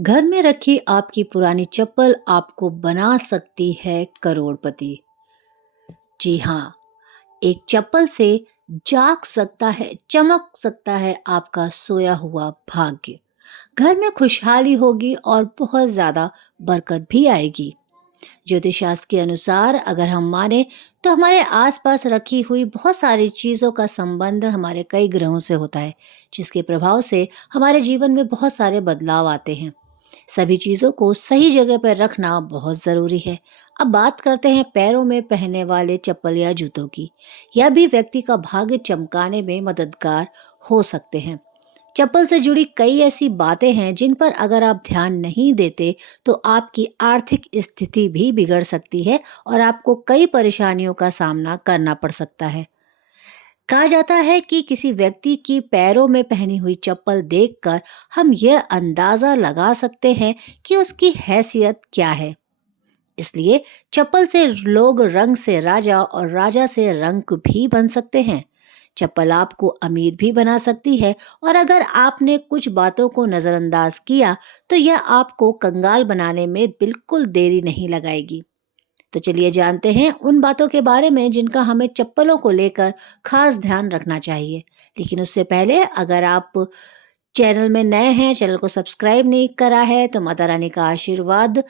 घर में रखी आपकी पुरानी चप्पल आपको बना सकती है करोड़पति। जी हाँ, एक चप्पल से जाग सकता है, चमक सकता है आपका सोया हुआ भाग्य। घर में खुशहाली होगी और बहुत ज़्यादा बरकत भी आएगी। ज्योतिष शास्त्र के अनुसार अगर हम माने तो हमारे आसपास रखी हुई बहुत सारी चीज़ों का संबंध हमारे कई ग्रहों से होता है, जिसके प्रभाव से हमारे जीवन में बहुत सारे बदलाव आते हैं। सभी चीज़ों को सही जगह पर रखना बहुत ज़रूरी है। अब बात करते हैं पैरों में पहनने वाले चप्पल या जूतों की। यह भी व्यक्ति का भाग्य चमकाने में मददगार हो सकते हैं। चप्पल से जुड़ी कई ऐसी बातें हैं जिन पर अगर आप ध्यान नहीं देते तो आपकी आर्थिक स्थिति भी बिगड़ सकती है और आपको कई परेशानियों का सामना करना पड़ सकता है। कहा जाता है कि किसी व्यक्ति की पैरों में पहनी हुई चप्पल देखकर हम यह अंदाजा लगा सकते हैं कि उसकी हैसियत क्या है। इसलिए चप्पल से लोग रंग से राजा और राजा से रंक भी बन सकते हैं। चप्पल आपको अमीर भी बना सकती है और अगर आपने कुछ बातों को नजरअंदाज किया तो यह आपको कंगाल बनाने में बिल्कुल देरी नहीं लगाएगी। तो चलिए जानते हैं उन बातों के बारे में जिनका हमें चप्पलों को लेकर खास ध्यान रखना चाहिए। लेकिन उससे पहले अगर आप चैनल में नए हैं, चैनल को सब्सक्राइब नहीं करा है तो माता रानी का आशीर्वाद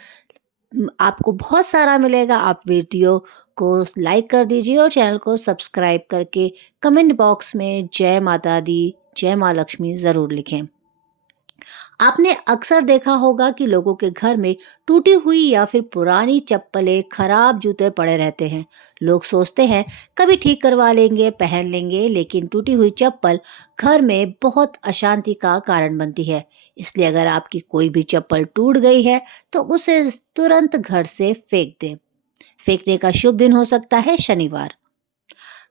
आपको बहुत सारा मिलेगा। आप वीडियो को लाइक कर दीजिए और चैनल को सब्सक्राइब करके कमेंट बॉक्स में जय माता दी, जय माँ लक्ष्मी ज़रूर लिखें। आपने अक्सर देखा होगा कि लोगों के घर में टूटी हुई या फिर पुरानी चप्पलें, खराब जूते पड़े रहते हैं। लोग सोचते हैं कभी ठीक करवा लेंगे, पहन लेंगे, लेकिन टूटी हुई चप्पल घर में बहुत अशांति का कारण बनती है। इसलिए अगर आपकी कोई भी चप्पल टूट गई है तो उसे तुरंत घर से फेंक दें। फेंकने का शुभ दिन हो सकता है शनिवार।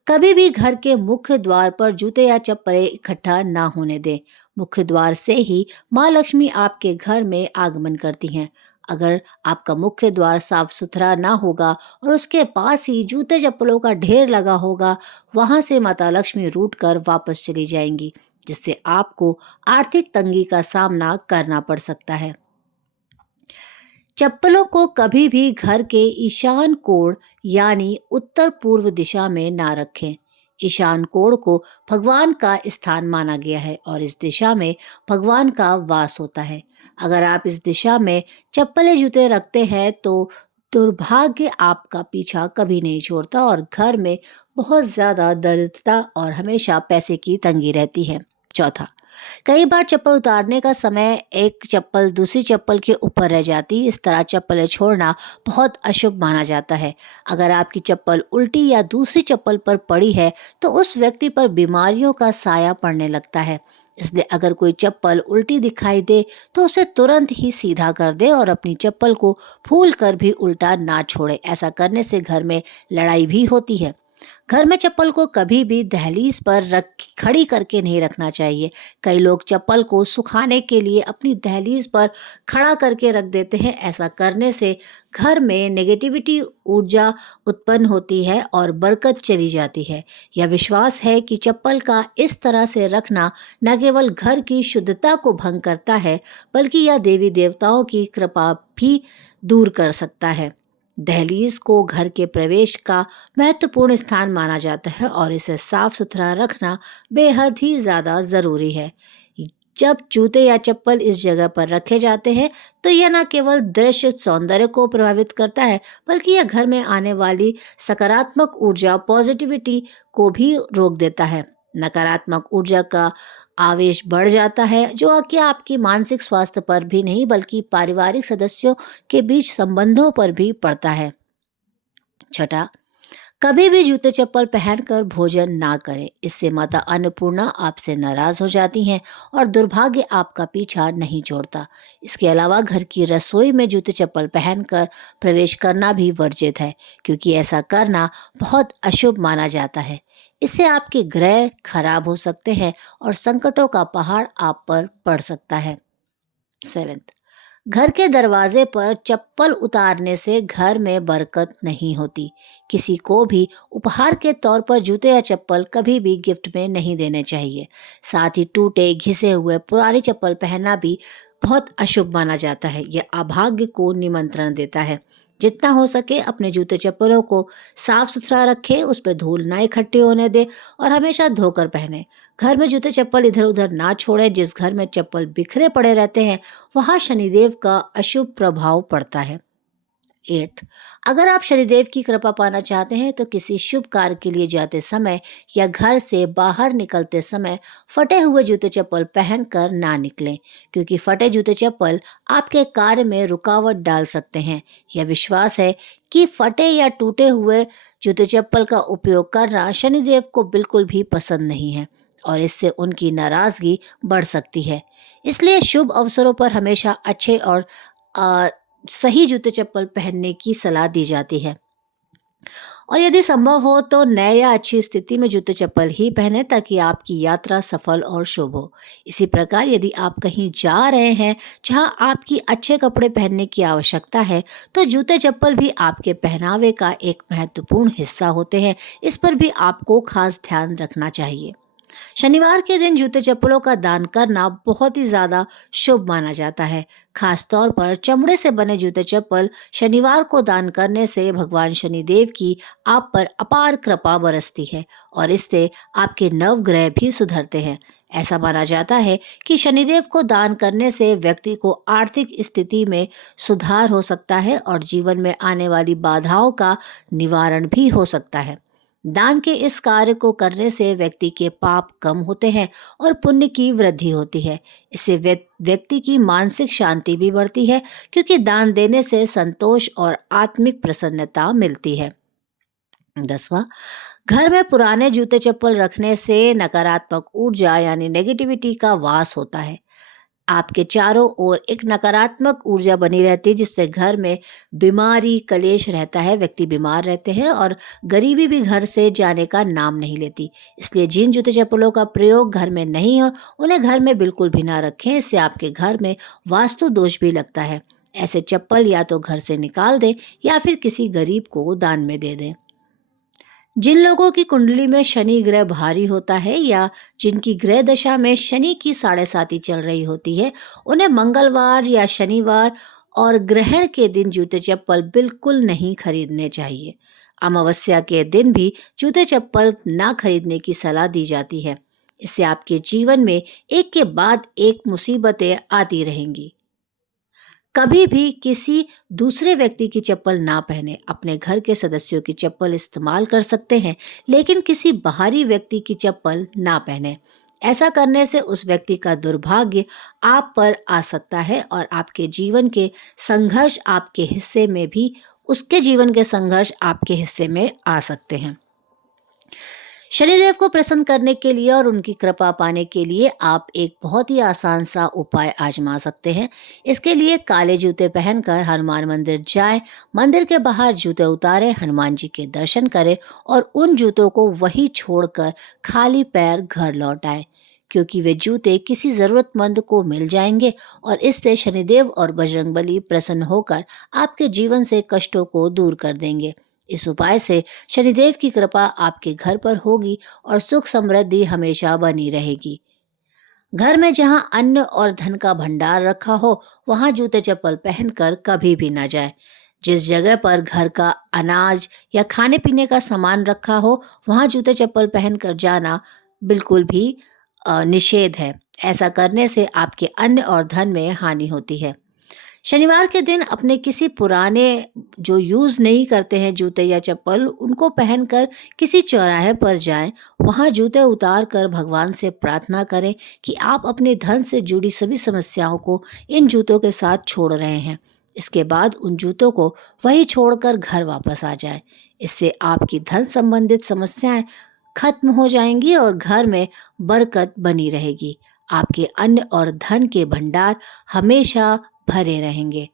कभी भी घर के मुख्य द्वार पर जूते या चप्पलें इकट्ठा ना होने दें। मुख्य द्वार से ही माँ लक्ष्मी आपके घर में आगमन करती हैं। अगर आपका मुख्य द्वार साफ सुथरा ना होगा और उसके पास ही जूते चप्पलों का ढेर लगा होगा, वहां से माता लक्ष्मी रूठ कर वापस चली जाएंगी, जिससे आपको आर्थिक तंगी का सामना करना पड़ सकता है। चप्पलों को कभी भी घर के ईशान कोण यानी उत्तर पूर्व दिशा में ना रखें। ईशान कोण को भगवान का स्थान माना गया है और इस दिशा में भगवान का वास होता है। अगर आप इस दिशा में चप्पलें जूते रखते हैं तो दुर्भाग्य आपका पीछा कभी नहीं छोड़ता और घर में बहुत ज्यादा दरिद्रता और हमेशा पैसे की तंगी रहती है। चौथा, कई बार चप्पल उतारने का समय एक चप्पल दूसरी चप्पल के ऊपर रह जाती। इस तरह चप्पलें छोड़ना बहुत अशुभ माना जाता है। अगर आपकी चप्पल उल्टी या दूसरी चप्पल पर पड़ी है तो उस व्यक्ति पर बीमारियों का साया पड़ने लगता है। इसलिए अगर कोई चप्पल उल्टी दिखाई दे तो उसे तुरंत ही सीधा कर दे और अपनी चप्पल को भूल कर भी उल्टा ना छोड़े। ऐसा करने से घर में लड़ाई भी होती है। घर में चप्पल को कभी भी दहलीज पर रख खड़ी करके नहीं रखना चाहिए। कई लोग चप्पल को सुखाने के लिए अपनी दहलीज पर खड़ा करके रख देते हैं। ऐसा करने से घर में नेगेटिविटी ऊर्जा उत्पन्न होती है और बरकत चली जाती है। यह विश्वास है कि चप्पल का इस तरह से रखना न केवल घर की शुद्धता को भंग करता है, बल्कि यह देवी देवताओं की कृपा भी दूर कर सकता है। दहलीज को घर के प्रवेश का महत्वपूर्ण स्थान माना जाता है और इसे साफ सुथरा रखना बेहद ही ज़्यादा ज़रूरी है। जब जूते या चप्पल इस जगह पर रखे जाते हैं तो यह न केवल दृश्य सौंदर्य को प्रभावित करता है, बल्कि यह घर में आने वाली सकारात्मक ऊर्जा, पॉजिटिविटी को भी रोक देता है। नकारात्मक ऊर्जा का आवेश बढ़ जाता है, जो कि आपकी मानसिक स्वास्थ्य पर भी नहीं बल्कि पारिवारिक सदस्यों के बीच संबंधों पर भी पड़ता है। छठा, कभी भी जूते चप्पल पहनकर भोजन ना करें। इससे माता अन्नपूर्णा आपसे नाराज हो जाती हैं और दुर्भाग्य आपका पीछा नहीं छोड़ता। इसके अलावा घर की रसोई में जूते चप्पल पहनकर प्रवेश करना भी वर्जित है, क्योंकि ऐसा करना बहुत अशुभ माना जाता है। इससे आपके ग्रह खराब हो सकते हैं और संकटों का पहाड़ आप पर पड़ सकता है। सेवेंथ, घर के दरवाजे पर चप्पल उतारने से घर में बरकत नहीं होती। किसी को भी उपहार के तौर पर जूते या चप्पल कभी भी गिफ्ट में नहीं देने चाहिए। साथ ही टूटे, घिसे हुए पुरानी चप्पल पहनना भी बहुत अशुभ माना जाता है। यह अभाग्य को निमंत्रण देता है। जितना हो सके अपने जूते चप्पलों को साफ सुथरा रखें, उस पर धूल ना इकट्ठी होने दें और हमेशा धोकर पहने। घर में जूते चप्पल इधर उधर ना छोड़ें। जिस घर में चप्पल बिखरे पड़े रहते हैं वहाँ शनिदेव का अशुभ प्रभाव पड़ता है। 8, अगर आप शनिदेव की कृपा पाना चाहते हैं तो किसी शुभ कार्य के लिए जाते समय या घर से बाहर निकलते समय फटे हुए जूते चप्पल पहनकर ना निकलें, क्योंकि फटे जूते चप्पल आपके कार्य में रुकावट डाल सकते हैं। यह विश्वास है कि फटे या टूटे हुए जूते चप्पल का उपयोग करना शनिदेव को बिल्कुल भी पसंद नहीं है और इससे उनकी नाराजगी बढ़ सकती है। इसलिए शुभ अवसरों पर हमेशा अच्छे और अ, सही जूते चप्पल पहनने की सलाह दी जाती है और यदि संभव हो तो नए या अच्छी स्थिति में जूते चप्पल ही पहने ताकि आपकी यात्रा सफल और शुभ हो। इसी प्रकार यदि आप कहीं जा रहे हैं जहां आपकी अच्छे कपड़े पहनने की आवश्यकता है तो जूते चप्पल भी आपके पहनावे का एक महत्वपूर्ण हिस्सा होते हैं। इस पर भी आपको खास ध्यान रखना चाहिए। शनिवार के दिन जूते चप्पलों का दान करना बहुत ही ज़्यादा शुभ माना जाता है। खास तौर पर चमड़े से बने जूते चप्पल शनिवार को दान करने से भगवान शनिदेव की आप पर अपार कृपा बरसती है और इससे आपके नवग्रह भी सुधरते हैं। ऐसा माना जाता है कि शनिदेव को दान करने से व्यक्ति को आर्थिक स्थिति में सुधार हो सकता है और जीवन में आने वाली बाधाओं का निवारण भी हो सकता है। दान के इस कार्य को करने से व्यक्ति के पाप कम होते हैं और पुण्य की वृद्धि होती है। इससे व्यक्ति की मानसिक शांति भी बढ़ती है, क्योंकि दान देने से संतोष और आत्मिक प्रसन्नता मिलती है। 10वां, घर में पुराने जूते चप्पल रखने से नकारात्मक ऊर्जा यानी नेगेटिविटी का वास होता है। आपके चारों ओर एक नकारात्मक ऊर्जा बनी रहती है जिससे घर में बीमारी कलेश रहता है, व्यक्ति बीमार रहते हैं और गरीबी भी घर से जाने का नाम नहीं लेती। इसलिए जिन जूते चप्पलों का प्रयोग घर में नहीं हो उन्हें घर में बिल्कुल भी ना रखें। इससे आपके घर में वास्तु दोष भी लगता है। ऐसे चप्पल या तो घर से निकाल दें या फिर किसी गरीब को दान में दे दें। जिन लोगों की कुंडली में शनि ग्रह भारी होता है या जिनकी ग्रह दशा में शनि की साढ़े साती चल रही होती है, उन्हें मंगलवार या शनिवार और ग्रहण के दिन जूते चप्पल बिल्कुल नहीं खरीदने चाहिए। अमावस्या के दिन भी जूते चप्पल ना खरीदने की सलाह दी जाती है। इससे आपके जीवन में एक के बाद एक मुसीबतें आती रहेंगी। कभी भी किसी दूसरे व्यक्ति की चप्पल ना पहने। अपने घर के सदस्यों की चप्पल इस्तेमाल कर सकते हैं, लेकिन किसी बाहरी व्यक्ति की चप्पल ना पहने। ऐसा करने से उस व्यक्ति का दुर्भाग्य आप पर आ सकता है और आपके जीवन के संघर्ष आपके हिस्से में भी उसके जीवन के संघर्ष आपके हिस्से में आ सकते हैं। शनिदेव को प्रसन्न करने के लिए और उनकी कृपा पाने के लिए आप एक बहुत ही आसान सा उपाय आजमा सकते हैं। इसके लिए काले जूते पहनकर हनुमान मंदिर जाएं, मंदिर के बाहर जूते उतारें, हनुमान जी के दर्शन करें और उन जूतों को वहीं छोड़कर खाली पैर घर लौट आएं, क्योंकि वे जूते किसी जरूरतमंद को मिल जाएंगे और इससे शनिदेव और बजरंगबली प्रसन्न होकर आपके जीवन से कष्टों को दूर कर देंगे। इस उपाय से शनिदेव की कृपा आपके घर पर होगी और सुख समृद्धि हमेशा बनी रहेगी। घर में जहां अन्न और धन का भंडार रखा हो वहां जूते चप्पल पहनकर कभी भी ना जाएं। जिस जगह पर घर का अनाज या खाने पीने का सामान रखा हो वहां जूते चप्पल पहनकर जाना बिल्कुल भी निषेध है। ऐसा करने से आपके अन्न और धन में हानि होती है। शनिवार के दिन अपने किसी पुराने जो यूज़ नहीं करते हैं जूते या चप्पल उनको पहनकर किसी चौराहे पर जाएं। वहां जूते उतार कर भगवान से प्रार्थना करें कि आप अपने धन से जुड़ी सभी समस्याओं को इन जूतों के साथ छोड़ रहे हैं। इसके बाद उन जूतों को वहीं छोड़कर घर वापस आ जाएं। इससे आपकी धन संबंधित समस्याएं खत्म हो जाएंगी और घर में बरकत बनी रहेगी। आपके अन्न और धन के भंडार हमेशा भरे रहेंगे।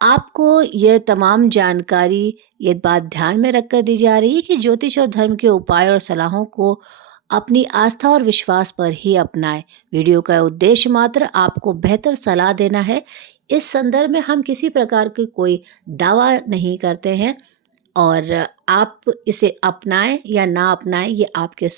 आपको यह तमाम जानकारी ये बात ध्यान में रखकर दी जा रही है कि ज्योतिष और धर्म के उपाय और सलाहों को अपनी आस्था और विश्वास पर ही अपनाएं। वीडियो का उद्देश्य मात्र आपको बेहतर सलाह देना है। इस संदर्भ में हम किसी प्रकार की कोई दावा नहीं करते हैं और आप इसे अपनाएं या ना अपनाएं ये आपके